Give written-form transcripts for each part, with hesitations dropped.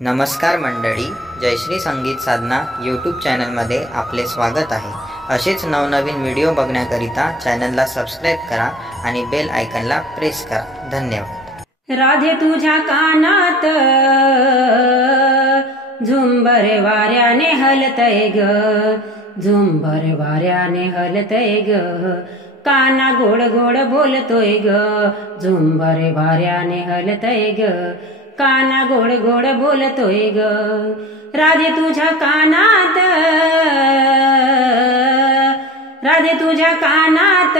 नमस्कार मंडळी, जयश्री संगीत साधना यूट्यूब चॅनलमध्ये आपले स्वागत आहे। असेच नवनवीन व्हिडिओ बघण्याकरिता चॅनलला सबस्क्राइब करा आणि बेल आयकॉनला प्रेस करा। धन्यवाद। राधे तुझ्या कानात झुंबर वाऱ्याने हलतय ग, झुंबर वाऱ्याने हलतय ग, काना गोड गोड बोलतोय ग, झुंबर वाऱ्याने हलतय ग, काना गोड गोड बोलतोय ग। राधे तुझ्या कानात, राधे तुझ्या कानात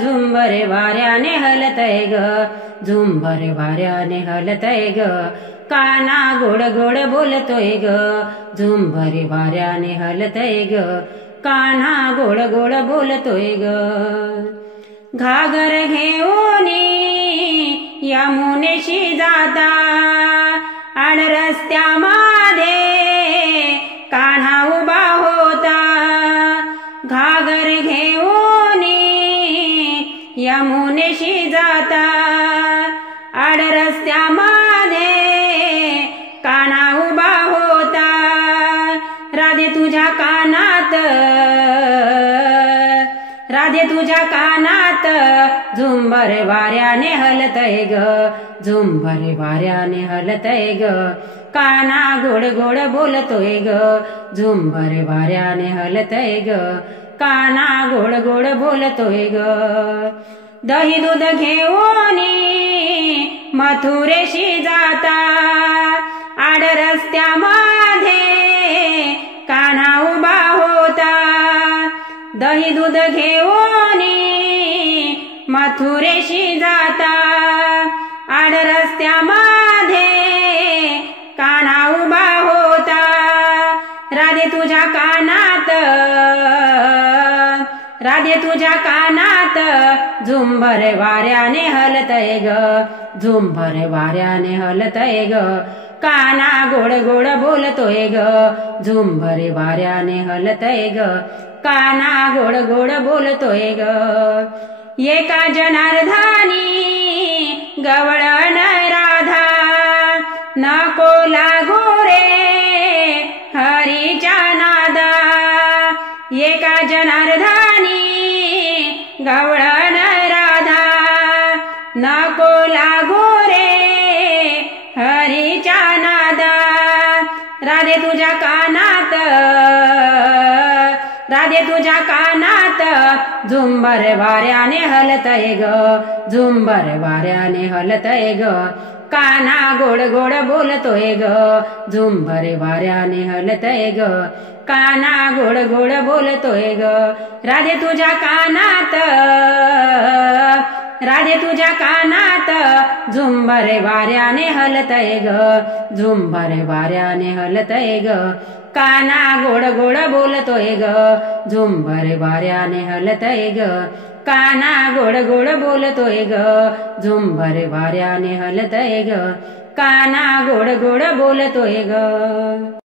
झुंबर वाऱ्याने हलतय ग, झुंबर वाऱ्याने हलतय ग, काना गोड गोड बोलतोय ग, झुंबर वाऱ्याने हलतय ग, काना गोड गोड बोलतोय ग। घागर घेऊनी यमुनेशी जाता, आड रस्त्यामध्ये कान्हा उभा होता, घागर घेऊनी यमुनेशी जाता, आड रस्त्यामध्ये कान्हा उभा होता। राधे तुझ्या कानात, राधे तुझ्या कानात झुंबर वाऱ्याने हलतय ग, झुंबर वाऱ्याने हलतय ग, काना गोड गोड बोलतोय ग, झुंबर वाऱ्याने हलतय ग, काना गोड गोड बोलतोय ग। दही दूध घेऊनी मथुरेशी जाता, आड रस्त्यामध्ये कान्हा उभा होता, दही दूध घेऊनी मथुरेशी जाता, आड रस्त्यामध्ये कान्हा उभा होता। राधे तुझ्या कानात, राधे तुझ्या कानात झुंबर वाऱ्याने हलतय ग, झुंबर वाऱ्याने हलतय ग, काना गोड गोड बोलतोय ग, झुंबर वाऱ्याने हलतय ग, काना गोड गोड बोलतोय ग। एका जनार्दनी गवळण राधा, नको लागू रे हरीच्या नादा, एका जनार्दनी गवळण राधा, नको लागू रे हरीच्या नादा। राधे तुझ्या कानात, राधे तुझ्या कानात झुंबर वाऱ्याने हलतय ग, झुंबर वाऱ्याने हलतय ग, काना गोड गोड बोलतोय ग, झुंबर वाऱ्याने हलतय ग, काना गोड गोड बोलतोय ग। राधे तुझ्या कानात, राधे तुझ्या कानात झुंबर वाऱ्याने हलतय ग, झुंबर वाऱ्याने हलतय ग, काना गोड गोड बोलतोय ग, झुंबर वाऱ्याने हलतय ग, काना गोड गोड बोलतोय ग, झुंबर वाऱ्याने हलतय ग, काना गोड गोड बोलतोय ग।